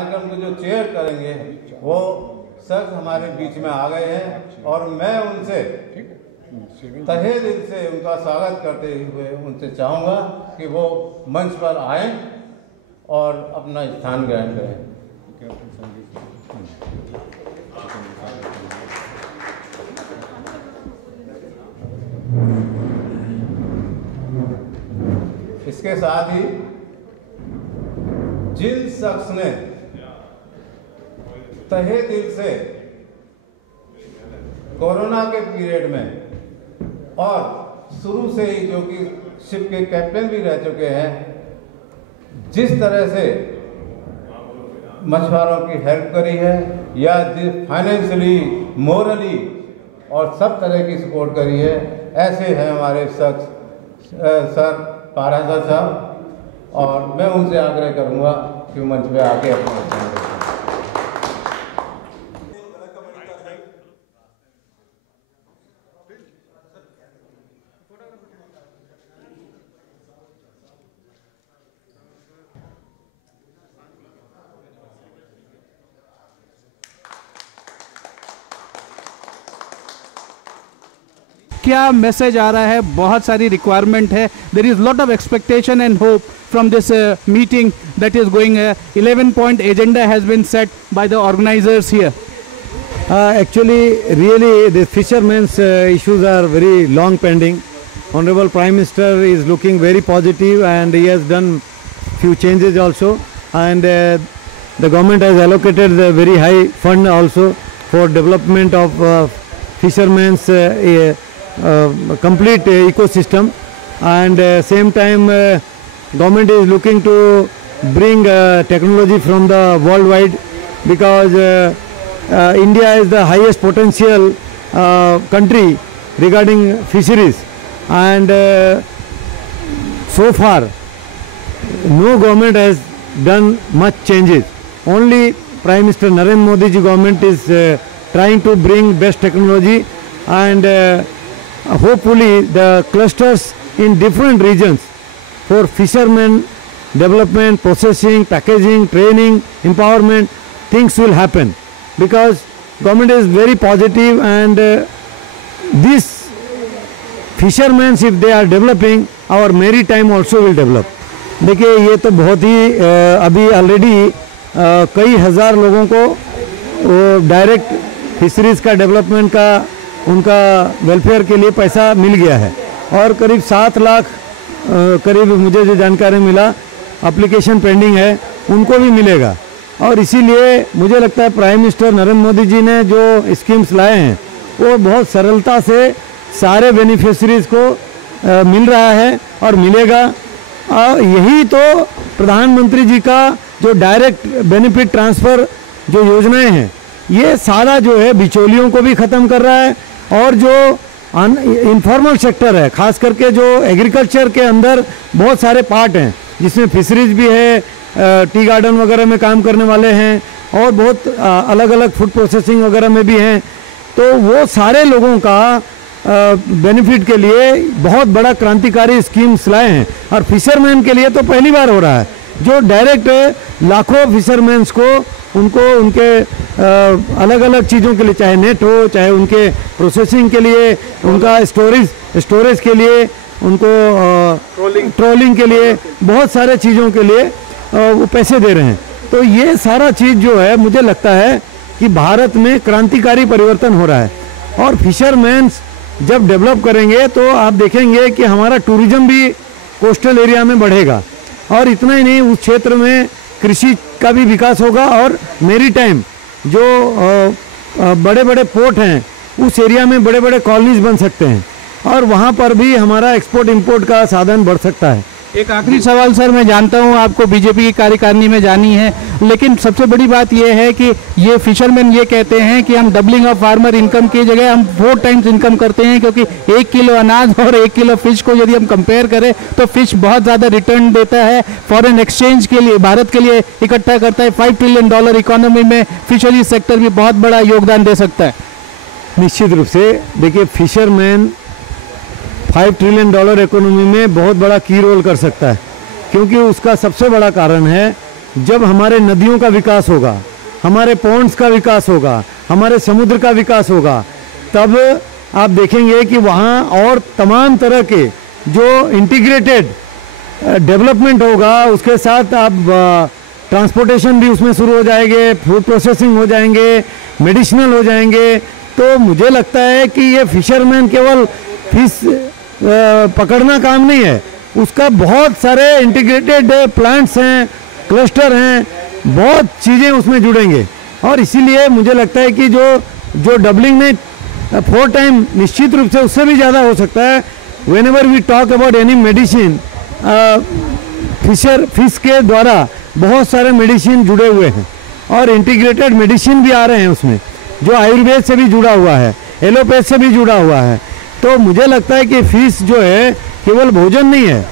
कार्यक्रम को जो चेयर करेंगे वो शख्स हमारे बीच में आ गए हैं और मैं उनसे तहे दिल से उनका स्वागत करते हुए उनसे चाहूँगा कि वो मंच पर आएं और अपना स्थान ग्रहण करें। इसके साथ ही जिन शख्स ने तहे दिल से कोरोना के पीरियड में और शुरू से ही जो कि शिप के कैप्टन भी रह चुके हैं, जिस तरह से मछुआरों की हेल्प करी है या जिस फाइनेंशियली मोरली और सब तरह की सपोर्ट करी है, ऐसे हैं हमारे शख्स सर पारासर साहब, और मैं उनसे आग्रह करूंगा कि मंच पे आके अपना क्या मैसेज आ रहा है? बहुत सारी रिक्वायरमेंट है. There is lot of expectation and hope from this meeting that is going. 11-point agenda has been set by the organizers here. Actually, really, the fishermen's issues are very long pending. Honorable Prime Minister is looking very positive, and he has done few changes also. And the government has allocated a very high fund also for development of fishermen's complete ecosystem. And same time, government is looking to bring technology from the worldwide, because India is the highest potential country regarding fisheries, and so far no government has done much changes. Only Prime Minister Narendra Modi ji government is trying to bring best technology, and hopefully the clusters in different regions for fishermen development, processing, packaging, training, empowerment, things will happen, because government is very positive, and these fishermen, if they are developing, our maritime also will develop. देखिए, ये तो बहुत ही अभी already कई हज़ार लोगों को direct fisheries का डेवलपमेंट का उनका वेलफेयर के लिए पैसा मिल गया है, और करीब 7 लाख करीब मुझे जो जानकारी मिला एप्लीकेशन पेंडिंग है, उनको भी मिलेगा. और इसीलिए मुझे लगता है प्राइम मिनिस्टर नरेंद्र मोदी जी ने जो स्कीम्स लाए हैं वो बहुत सरलता से सारे बेनिफिशरीज को मिल रहा है और मिलेगा. यही तो प्रधानमंत्री जी का जो डायरेक्ट बेनिफिट ट्रांसफ़र जो योजनाएं हैं, ये सारा जो है बिचौलियों को भी ख़त्म कर रहा है, और जो इनफॉर्मल सेक्टर है, खास करके जो एग्रीकल्चर के अंदर बहुत सारे पार्ट हैं, जिसमें फिशरीज भी है, टी गार्डन वगैरह में काम करने वाले हैं, और बहुत अलग अलग फूड प्रोसेसिंग वगैरह में भी हैं. तो वो सारे लोगों का बेनिफिट के लिए बहुत बड़ा क्रांतिकारी स्कीम्स लाए हैं. और फिशरमैन के लिए तो पहली बार हो रहा है, जो डायरेक्ट लाखों फिशरमैन्स को उनको उनके अलग अलग चीज़ों के लिए, चाहे नेट हो, चाहे उनके प्रोसेसिंग के लिए, उनका स्टोरेज के लिए, उनको ट्रोलिंग के लिए, बहुत सारे चीज़ों के लिए वो पैसे दे रहे हैं. तो ये सारा चीज़ जो है, मुझे लगता है कि भारत में क्रांतिकारी परिवर्तन हो रहा है. और फिशरमैन्स जब डेवलप करेंगे तो आप देखेंगे कि हमारा टूरिज्म भी कोस्टल एरिया में बढ़ेगा. और इतना ही नहीं, उस क्षेत्र में कृषि का भी विकास होगा, और मेरीटाइम जो बड़े बड़े पोर्ट हैं, उस एरिया में बड़े बड़े कॉलोनीज बन सकते हैं, और वहाँ पर भी हमारा एक्सपोर्ट इंपोर्ट का साधन बढ़ सकता है. एक आखिरी सवाल सर, मैं जानता हूँ आपको बीजेपी की कार्यकारिणी में जानी है, लेकिन सबसे बड़ी बात यह है कि ये फिशरमैन ये कहते हैं कि हम डबलिंग ऑफ फार्मर इनकम की जगह हम 4 टाइम्स इनकम करते हैं, क्योंकि 1 किलो अनाज और 1 किलो फिश को यदि हम कंपेयर करें तो फिश बहुत ज़्यादा रिटर्न देता है. फॉरेन एक्सचेंज के लिए भारत के लिए इकट्ठा करता है. $5 ट्रिलियन इकोनॉमी में फिशरी सेक्टर भी बहुत बड़ा योगदान दे सकता है. निश्चित रूप से देखिए, फिशरमैन $5 ट्रिलियन इकोनॉमी में बहुत बड़ा की रोल कर सकता है, क्योंकि उसका सबसे बड़ा कारण है जब हमारे नदियों का विकास होगा, हमारे पॉन्ड्स का विकास होगा, हमारे समुद्र का विकास होगा, तब आप देखेंगे कि वहाँ और तमाम तरह के जो इंटीग्रेटेड डेवलपमेंट होगा, उसके साथ आप ट्रांसपोर्टेशन भी उसमें शुरू हो जाएंगे, फूड प्रोसेसिंग हो जाएंगे, मेडिसिनल हो जाएंगे। तो मुझे लगता है कि ये फिशरमैन केवल फिश पकड़ना काम नहीं है, उसका बहुत सारे इंटीग्रेटेड प्लांट्स हैं, क्लस्टर हैं, बहुत चीज़ें उसमें जुड़ेंगे। और इसीलिए मुझे लगता है कि जो डबलिंग में 4 टाइम निश्चित रूप से उससे भी ज़्यादा हो सकता है। Whenever we talk about any medicine, fish के द्वारा बहुत सारे मेडिसिन जुड़े हुए हैं और इंटीग्रेटेड मेडिसिन भी आ रहे हैं उसमें, जो आयुर्वेद से भी जुड़ा हुआ है, एलोपैथ से भी जुड़ा हुआ है। तो मुझे लगता है कि फिश जो है केवल भोजन नहीं है,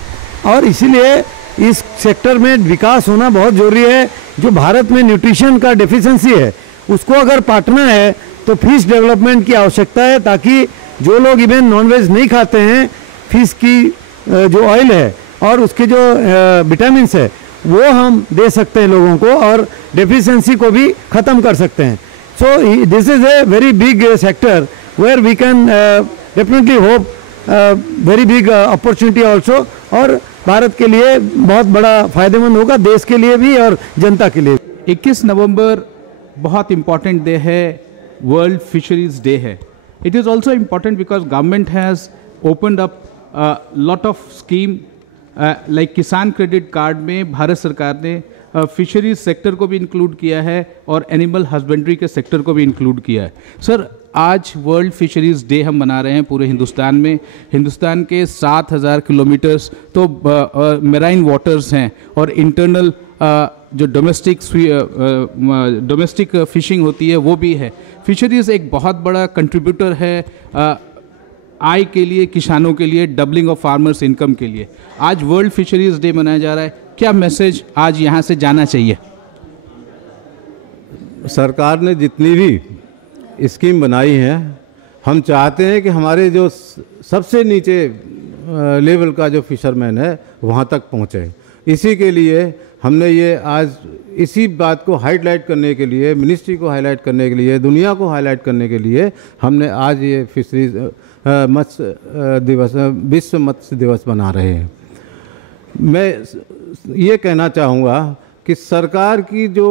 और इसीलिए इस सेक्टर में विकास होना बहुत ज़रूरी है। जो भारत में न्यूट्रिशन का डेफिशिएंसी है, उसको अगर पाटना है तो फिश डेवलपमेंट की आवश्यकता है, ताकि जो लोग इवन नॉनवेज नहीं खाते हैं, फिश की जो ऑयल है और उसके जो विटामिन्स है वो हम दे सकते हैं लोगों को, और डेफिशिएंसी को भी ख़त्म कर सकते हैं। So this is a very big sector where we can definitely hope very big opportunity also, और भारत के लिए बहुत बड़ा फ़ायदेमंद होगा, देश के लिए भी और जनता के लिए। 21 नवंबर बहुत इम्पॉर्टेंट डे है, वर्ल्ड फिशरीज डे है। It is also important because government has opened up lot of scheme like किसान क्रेडिट कार्ड में भारत सरकार ने फिशरीज सेक्टर को भी इंक्लूड किया है और एनिमल हस्बेंड्री के सेक्टर को भी इंक्लूड किया है। सर, आज वर्ल्ड फिशरीज डे हम मना रहे हैं पूरे हिंदुस्तान में। हिंदुस्तान के 7000 किलोमीटर्स तो मेराइन वाटर्स हैं, और इंटरनल जो डोमेस्टिक फिशिंग होती है वो भी है। फिशरीज एक बहुत बड़ा कंट्रीब्यूटर है आय के लिए, किसानों के लिए, डबलिंग ऑफ फार्मर्स इनकम के लिए। आज वर्ल्ड फिशरीज डे मनाया जा रहा है, क्या मैसेज आज यहाँ से जाना चाहिए? सरकार ने जितनी भी स्कीम बनाई है, हम चाहते हैं कि हमारे जो सबसे नीचे लेवल का जो फिशरमैन है वहाँ तक पहुँचे। इसी के लिए हमने ये आज इसी बात को हाईलाइट करने के लिए, मिनिस्ट्री को हाईलाइट करने के लिए, दुनिया को हाईलाइट करने के लिए हमने आज ये फिशरीज मत्स्य दिवस, विश्व मत्स्य दिवस मना रहे हैं। मैं ये कहना चाहूँगा कि सरकार की जो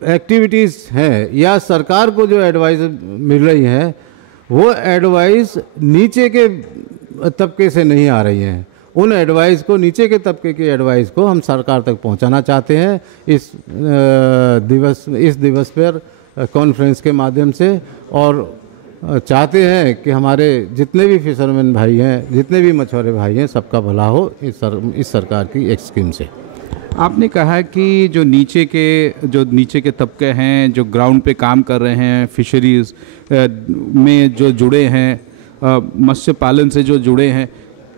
एक्टिविटीज़ हैं या सरकार को जो एडवाइस मिल रही हैं, वो एडवाइस नीचे के तबके से नहीं आ रही हैं। उन एडवाइस को, नीचे के तबके की एडवाइस को हम सरकार तक पहुंचाना चाहते हैं इस दिवस पर कॉन्फ्रेंस के माध्यम से, और चाहते हैं कि हमारे जितने भी फिशरमैन भाई हैं, जितने भी मछुआरे भाई हैं, सबका भला हो इस सरकार की एक स्कीम से। आपने कहा कि जो नीचे के तबके हैं, जो ग्राउंड पे काम कर रहे हैं, फिशरीज में जो जुड़े हैं, मत्स्य पालन से जो जुड़े हैं,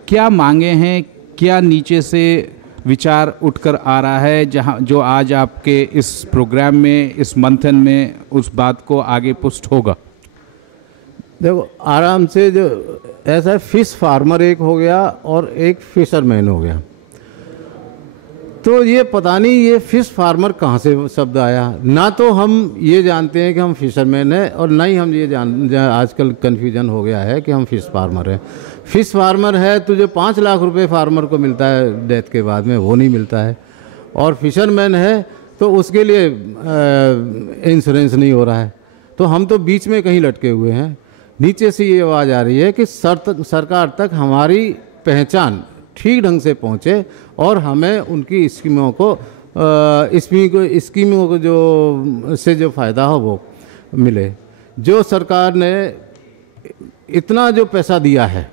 क्या मांगे हैं, क्या नीचे से विचार उठकर आ रहा है जहां जो आज आपके इस प्रोग्राम में, इस मंथन में उस बात को आगे पुष्ट होगा? देखो, आराम से जो ऐसा फिश फार्मर एक हो गया और एक फिशरमैन हो गया, तो ये पता नहीं ये फिश फार्मर कहाँ से शब्द आया। ना तो हम ये जानते हैं कि हम फिशरमैन हैं, और ना ही हम ये आजकल कन्फ्यूजन हो गया है कि हम फिश फार्मर हैं। फिश फार्मर है तो जो 5 लाख रुपए फार्मर को मिलता है डेथ के बाद में, वो नहीं मिलता है, और फिशरमैन है तो उसके लिए इंश्योरेंस नहीं हो रहा है। तो हम तो बीच में कहीं लटके हुए हैं। नीचे से ये आवाज़ आ रही है कि सरकार तक हमारी पहचान ठीक ढंग से पहुँचे और हमें उनकी स्कीमों को जो फ़ायदा हो वो मिले। जो सरकार ने इतना जो पैसा दिया है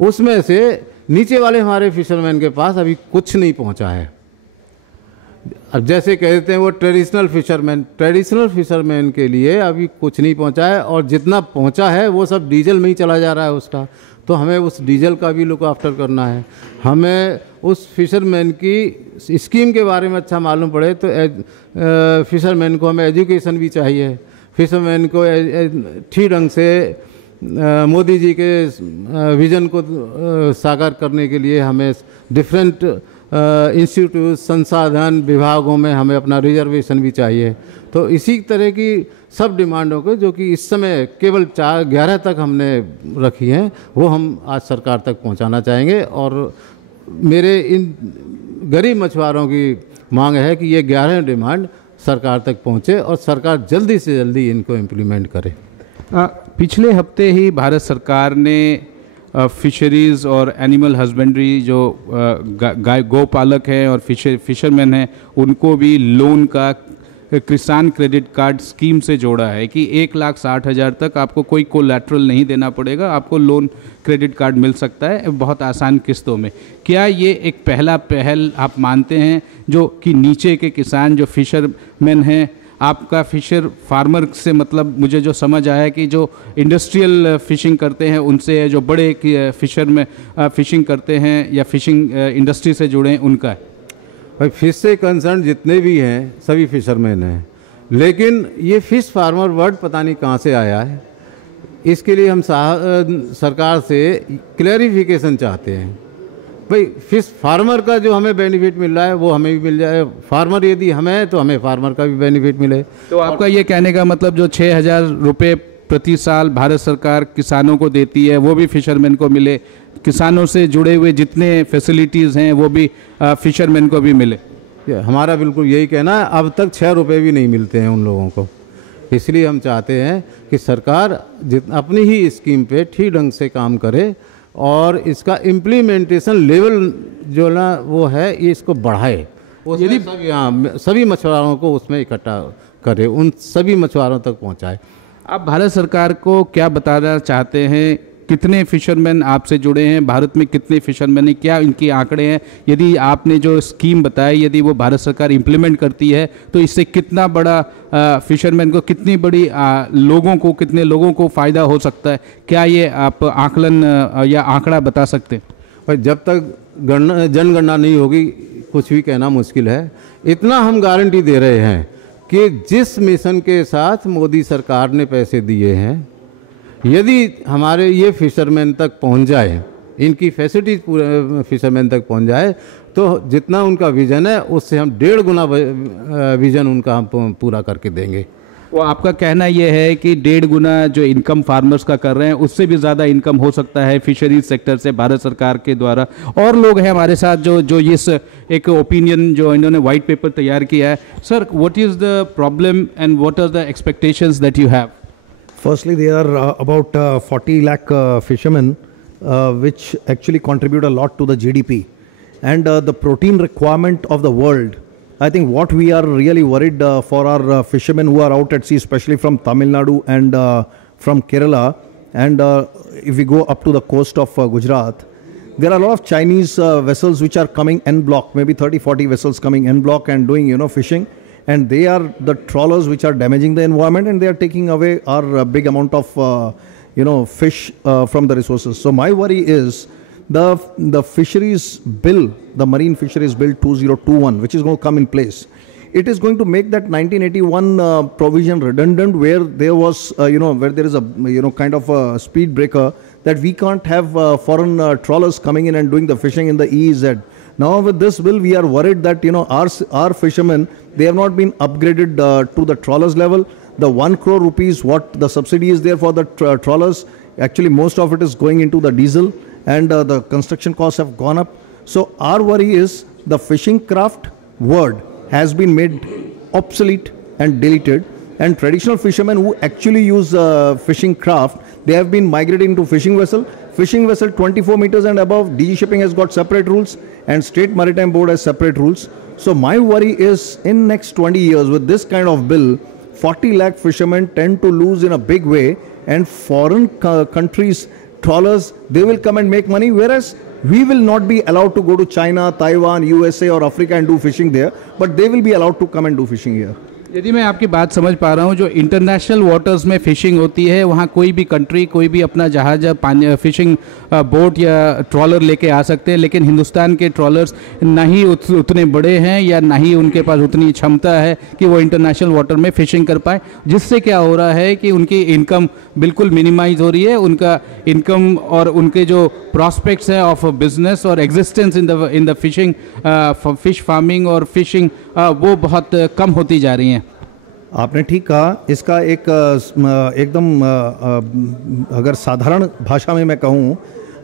उसमें से नीचे वाले हमारे फिशरमैन के पास अभी कुछ नहीं पहुंचा है। अब जैसे कहते हैं वो ट्रेडिशनल फिशरमैन के लिए अभी कुछ नहीं पहुंचा है, और जितना पहुंचा है वो सब डीजल में ही चला जा रहा है उसका। तो हमें उस डीजल का भी लुक आफ्टर करना है। हमें उस फिशरमैन की स्कीम के बारे में अच्छा मालूम पड़े तो फिशरमैन को हमें एजुकेशन भी चाहिए। फिशरमैन को ठीक ढंग से मोदी जी के विज़न को साकार करने के लिए हमें डिफरेंट इंस्टीट्यूट संसाधन विभागों में हमें अपना रिजर्वेशन भी चाहिए। तो इसी तरह की सब डिमांडों को जो कि इस समय केवल 11 तक हमने रखी हैं, वो हम आज सरकार तक पहुंचाना चाहेंगे। और मेरे इन गरीब मछुआरों की मांग है कि ये 11 डिमांड सरकार तक पहुंचे और सरकार जल्दी से जल्दी इनको इम्प्लीमेंट करे। पिछले हफ्ते ही भारत सरकार ने फिशरीज़ और एनिमल हस्बेंड्री जो गौपालक हैं और फिशरमैन हैं उनको भी लोन का किसान क्रेडिट कार्ड स्कीम से जोड़ा है कि 1,60,000 तक आपको कोई कोलैटरल नहीं देना पड़ेगा, आपको लोन क्रेडिट कार्ड मिल सकता है बहुत आसान किस्तों में। क्या ये एक पहल आप मानते हैं जो कि नीचे के किसान जो फिशरमैन हैं, आपका फिशर फार्मर से मतलब मुझे जो समझ आया कि जो इंडस्ट्रियल फ़िशिंग करते हैं उनसे, जो बड़े फिशर में फ़िशिंग करते हैं या फ़िशिंग इंडस्ट्री से जुड़े हैं उनका है? भाई फिश से कंसर्न जितने भी हैं सभी फिशरमैन हैं, लेकिन ये फ़िश फार्मर वर्ड पता नहीं कहाँ से आया है। इसके लिए हम सरकार से क्लैरिफिकेशन चाहते हैं। भाई फिश फार्मर का जो हमें बेनिफिट मिल रहा है वो हमें भी मिल जाए, फार्मर यदि हमें तो हमें फार्मर का भी बेनिफिट मिले। तो आपका ये कहने का मतलब जो 6,000 रुपये प्रति साल भारत सरकार किसानों को देती है वो भी फिशरमैन को मिले, किसानों से जुड़े हुए जितने फैसिलिटीज़ हैं वो भी फिशरमैन को भी मिले। हमारा बिल्कुल यही कहना है। अब तक 6 रुपये भी नहीं मिलते हैं उन लोगों को, इसलिए हम चाहते हैं कि सरकार अपनी ही स्कीम पे ठीक ढंग से काम करे और इसका इम्प्लीमेंटेशन लेवल जो ना वो है ये इसको बढ़ाए। यदि सभी मछुआरों को उसमें इकट्ठा करे, उन सभी मछुआरों तक पहुंचाए। आप भारत सरकार को क्या बताना चाहते हैं? कितने फिशरमैन आपसे जुड़े हैं? भारत में कितने फिशरमैन हैं? क्या इनके आंकड़े हैं? यदि आपने जो स्कीम बताई यदि वो भारत सरकार इम्प्लीमेंट करती है तो इससे कितना बड़ा फिशरमैन को, कितनी बड़ी लोगों को, कितने लोगों को फ़ायदा हो सकता है? क्या ये आप आकलन या आंकड़ा बता सकते हैं? भाई जब तक जनगणना नहीं होगी कुछ भी कहना मुश्किल है। इतना हम गारंटी दे रहे हैं कि जिस मिशन के साथ मोदी सरकार ने पैसे दिए हैं, यदि हमारे ये फिशरमैन तक पहुंच जाए, इनकी फैसिलिटीज पूरे फिशरमैन तक पहुंच जाए, तो जितना उनका विज़न है उससे हम 1.5 गुना विज़न उनका हम पूरा करके देंगे। वो आपका कहना ये है कि 1.5 गुना जो इनकम फार्मर्स का कर रहे हैं उससे भी ज़्यादा इनकम हो सकता है फिशरीज सेक्टर से भारत सरकार के द्वारा। और लोग हैं हमारे साथ जो इस एक ओपिनियन जो इन्होंने वाइट पेपर तैयार किया है। Sir, what is the problem and what are the expectations that you have? Firstly, there are about 40 lakh fishermen which actually contribute a lot to the GDP. And the protein requirement of the world, I think what we are really worried for our fishermen who are out at sea, especially from Tamil Nadu and from Kerala, and if we go up to the coast of Gujarat, there are a lot of Chinese vessels which are coming en bloc, maybe 30-40 vessels coming en bloc and doing, fishing. And they are the trawlers which are damaging the environment, and they are taking away our big amount of fish from the resources. So my worry is the fisheries bill, the Marine Fisheries Bill 2021, which is going to come in place. It is going to make that 1981 provision redundant, where there was where there is a kind of a speed breaker that we can't have foreign trawlers coming in and doing the fishing in the EEZ. Now with this bill, we are worried that our fishermen, they have not been upgraded to the trawlers level. The 1 crore rupees what the subsidy is there for the trawlers, actually most of it is going into the diesel, and the construction costs have gone up. So our worry is the fishing craft word has been made obsolete and deleted, and traditional fishermen who actually use fishing craft, they have been migrating to fishing vessel. Fishing vessel 24 meters and above, DG Shipping has got separate rules and State Maritime Board has separate rules. So my worry is in next 20 years with this kind of bill, 40 lakh fishermen tend to lose in a big way, and foreign countries, trawlers, they will come and make money, whereas we will not be allowed to go to China, Taiwan, USA or Africa and do fishing there, but they will be allowed to come and do fishing here. यदि मैं आपकी बात समझ पा रहा हूँ, जो international waters में फ़िशिंग होती है वहाँ कोई भी कंट्री, कोई भी अपना जहाज या पानी फ़िशिंग बोट या ट्रॉलर लेके आ सकते हैं, लेकिन हिंदुस्तान के ट्रॉलर्स ना ही उतने बड़े हैं या ना ही उनके पास उतनी क्षमता है कि वो इंटरनेशनल वाटर में फ़िशिंग कर पाए, जिससे क्या हो रहा है कि उनकी इनकम बिल्कुल मिनिमाइज हो रही है। उनका इनकम और उनके जो प्रॉस्पेक्ट्स हैं ऑफ बिजनेस और existence in the fishing, fish farming और फिशिंग, वो बहुत कम होती जा रही हैं। आपने ठीक कहा। इसका एक एकदम अगर साधारण भाषा में मैं कहूँ,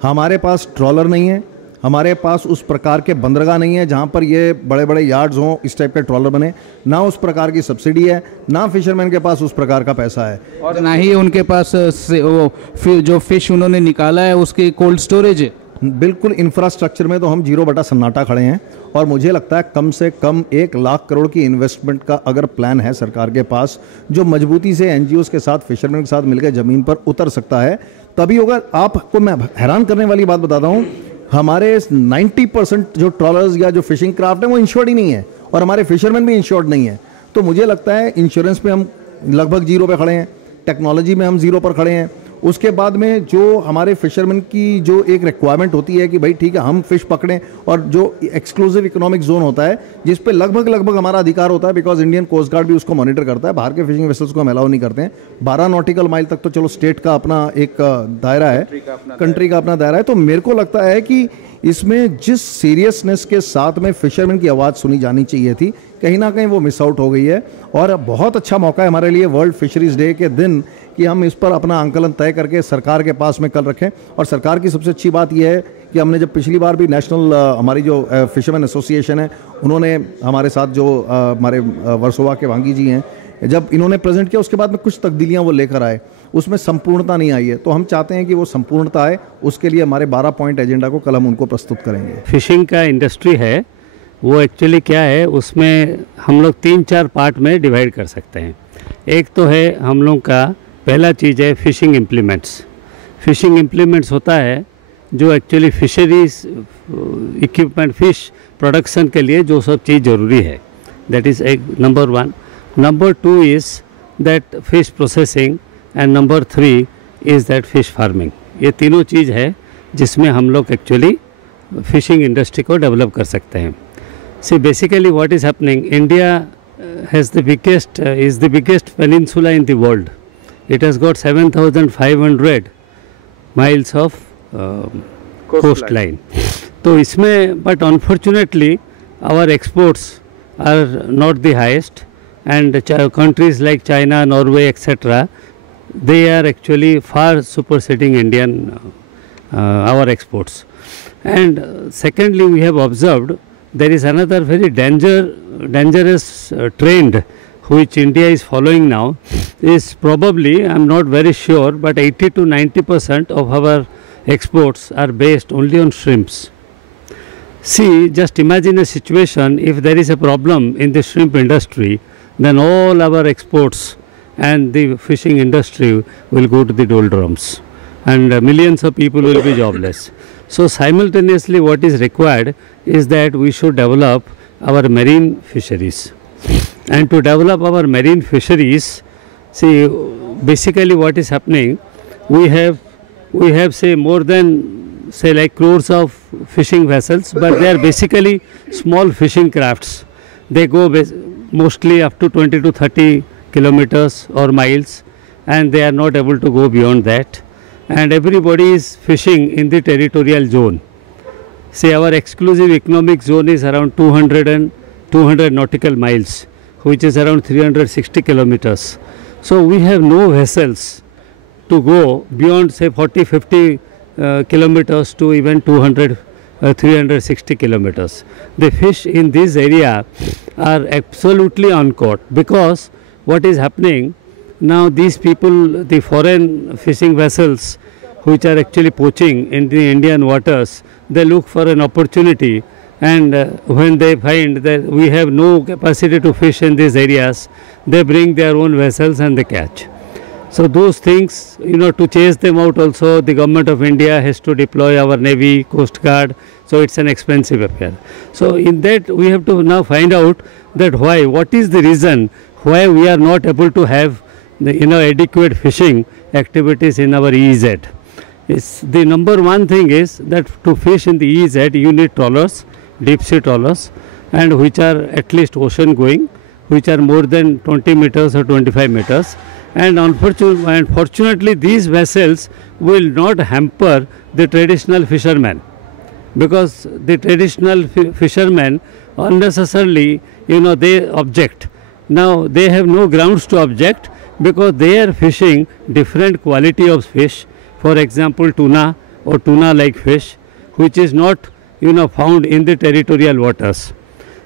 हमारे पास ट्रॉलर नहीं है, हमारे पास उस प्रकार के बंदरगाह नहीं है जहाँ पर ये बड़े बड़े यार्ड्स हों, इस टाइप के ट्रॉलर बने, ना उस प्रकार की सब्सिडी है, ना फिशरमैन के पास उस प्रकार का पैसा है, और ना ही उनके पास वो जो फिश उन्होंने निकाला है उसकी कोल्ड स्टोरेज है। बिल्कुल इंफ्रास्ट्रक्चर में तो हम 0 बटा सन्नाटा खड़े हैं। और मुझे लगता है कम से कम 1 लाख करोड़ की इन्वेस्टमेंट का अगर प्लान है सरकार के पास, जो मजबूती से एनजीओज़ के साथ, फिशरमैन के साथ मिलकर ज़मीन पर उतर सकता है, तभी होगा। आपको मैं हैरान करने वाली बात बताता हूँ, हमारे 90% जो ट्रॉलर्स या जो फिशिंग क्राफ्ट है वो इंश्योर्ड ही नहीं है, और हमारे फिशरमैन भी इंश्योर्ड नहीं है। तो मुझे लगता है इंश्योरेंस पे हम लगभग 0 पे खड़े हैं, टेक्नोलॉजी में हम 0 पर खड़े हैं। उसके बाद में जो हमारे फिशरमैन की जो एक रिक्वायरमेंट होती है कि भाई ठीक है हम फिश पकड़ें, और जो एक्सक्लूसिव इकोनॉमिक जोन होता है जिस पे लगभग हमारा अधिकार होता है, बिकॉज इंडियन कोस्ट गार्ड भी उसको मॉनिटर करता है, बाहर के फिशिंग वेसल्स को हम अलाउ नहीं करते हैं। 12 नॉटिकल माइल तक तो चलो स्टेट का अपना एक दायरा है, कंट्री का अपना दायरा है। तो मेरे को लगता है कि इसमें जिस सीरियसनेस के साथ में फिशरमैन की आवाज़ सुनी जानी चाहिए थी, कहीं ना कहीं वो मिस आउट हो गई है। और बहुत अच्छा मौका है हमारे लिए वर्ल्ड फिशरीज डे के दिन कि हम इस पर अपना आंकलन तय करके सरकार के पास में कल रखें। और सरकार की सबसे अच्छी बात यह है कि हमने जब पिछली बार भी नेशनल हमारी जो फिशरमैन एसोसिएशन है, उन्होंने हमारे साथ जो हमारे वर्सोवा के वांगी जी हैं, जब इन्होंने प्रेजेंट किया उसके बाद में कुछ तब्दीलियाँ वो लेकर आए, उसमें संपूर्णता नहीं आई है। तो हम चाहते हैं कि वो संपूर्णता आए, उसके लिए हमारे 12 पॉइंट एजेंडा को कल हम उनको प्रस्तुत करेंगे। फिशिंग का इंडस्ट्री है वो एक्चुअली क्या है, उसमें हम लोग 3-4 पार्ट में डिवाइड कर सकते हैं। एक तो है हम लोग का पहला चीज़ है फिशिंग इम्प्लीमेंट्स। फिशिंग इम्प्लीमेंट्स होता है जो actually fisheries equipment, fish production के लिए जो सब चीज़ ज़रूरी है, दैट इज़ एक number 1। Number 2 is that fish processing, and number 3 is that fish farming. ये तीनों चीज़ है जिसमें हम लोग एक्चुअली फिशिंग इंडस्ट्री को डेवलप कर सकते हैं। See, basically what is happening, India has is the biggest peninsula in the world. It has got 7,500 miles of coastline. तो इसमें, but unfortunately our exports are not the highest, and countries like China, Norway, etc., they are actually far superseding our exports. And secondly, we have observed there is another very dangerous trend which India is following now, is probably, I am not very sure, but 80 to 90% of our exports are based only on shrimps. See, just imagine a situation, if there is a problem in the shrimp industry, then all our exports and the fishing industry will go to the doldrums, and millions of people will be jobless. So simultaneously what is required is that we should develop our marine fisheries. And to develop our marine fisheries, see, basically what is happening, we have say more than say like crores of fishing vessels, but they are basically small fishing crafts. They go mostly up to 20 to 30 kilometers or miles, and they are not able to go beyond that. And everybody is fishing in the territorial zone. Say our exclusive economic zone is around 200 nautical miles, which is around 360 kilometers. So we have no vessels to go beyond say 40-50 kilometers to even 360 kilometers. The fish in this area are absolutely uncaught, because what is happening now, these people, the foreign fishing vessels which are actually poaching in the Indian waters, they look for an opportunity, and when they find that we have no capacity to fish in these areas, they bring their own vessels and they catch. So those things, to chase them out also, the government of India has to deploy our Navy, Coast Guard, so it's an expensive affair. So in that we have to now find out that what is the reason why we are not able to have adequate fishing activities in our EEZ. The number one thing is that to fish in the EEZ you need trawlers, deep sea trawlers, and which are at least ocean going, which are more than 20 meters or 25 meters. And unfortunately these vessels will not hamper the traditional fishermen, because the traditional fishermen unnecessarily they object. Now they have no grounds to object, because they are fishing different quality of fish. For example, tuna or tuna like fish, which is not found in the territorial waters.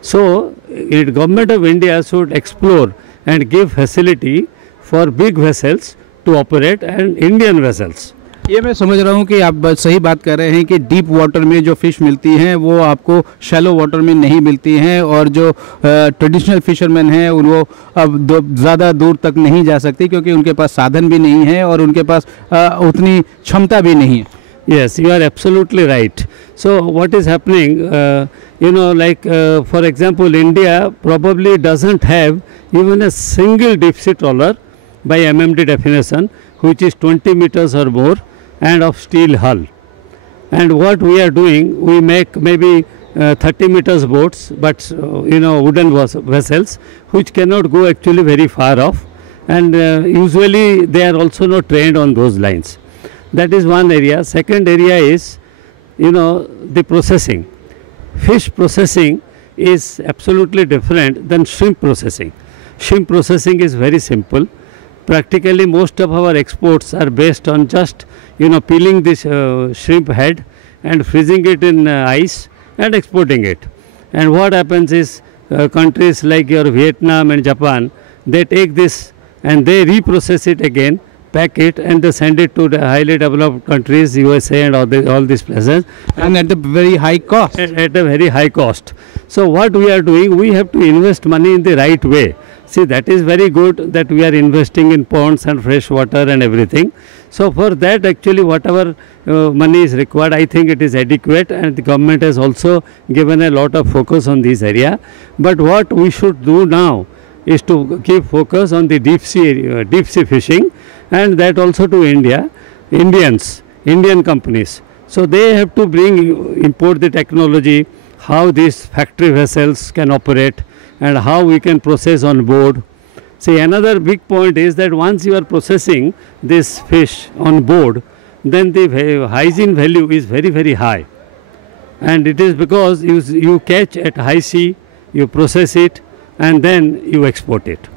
So the government of India should explore and give facility for big vessels to operate and Indian vessels. ये मैं समझ रहा हूँ कि आप सही बात कर रहे हैं कि डीप वाटर में जो फ़िश मिलती हैं वो आपको शैलो वाटर में नहीं मिलती हैं, और जो ट्रेडिशनल फिशरमैन हैं वो अब ज़्यादा दूर तक नहीं जा सकते क्योंकि उनके पास साधन भी नहीं है और उनके पास उतनी क्षमता भी नहीं है. Yes, you are absolutely right. So what is happening, for example, India probably doesn't have even a single deep sea trawler by MMD definition, which is 20 meters or more and of steel hull. And what we are doing, we make maybe 30 meters boats, but wooden vessels which cannot go actually very far off, and usually they are also not trained on those lines. That is one area. Second area is the processing. Fish processing is absolutely different than shrimp processing. Shrimp processing is very simple. Practically most of our exports are based on just peeling this shrimp head and freezing it in ice and exporting it. And what happens is countries like your Vietnam and Japan, they take this and they reprocess it again, pack it, and they send it to the highly developed countries, USA and all these places, and at a very high cost. At a very high cost. So what we are doing, we have to invest money in the right way. See, that is very good that we are investing in ponds and fresh water and everything. So for that, actually whatever money is required, I think it is adequate, and the government has also given a lot of focus on this area. But what we should do now is to keep focus on the deep sea fishing, and that also to Indian companies. So they have to import the technology, how these factory vessels can operate and how we can process on board. See, another big point is that once you are processing this fish on board, then the hygiene value is very, very high. And it is because you catch at high sea, you process it, and then you export it.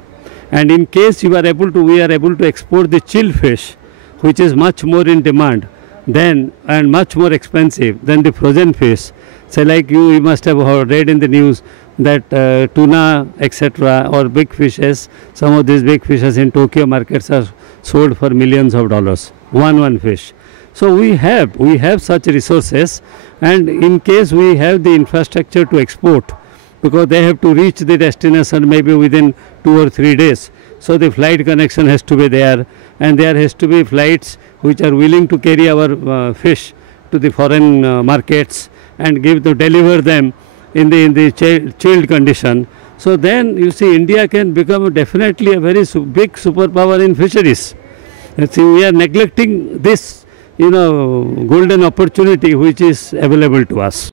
And in case we are able to export the chilled fish, which is much more in demand and much more expensive than the frozen fish. Say like you must have read in the news that tuna, etc., or big fishes, some of these big fishes in Tokyo markets are sold for millions of dollars, one fish. So we have such resources, and in case we have the infrastructure to export, because they have to reach the destination maybe within 2 or 3 days. So the flight connection has to be there, and there has to be flights which are willing to carry our fish to the foreign markets and deliver them in the chilled condition. So then you see India can become definitely a very big superpower in fisheries. See, we are neglecting this golden opportunity which is available to us.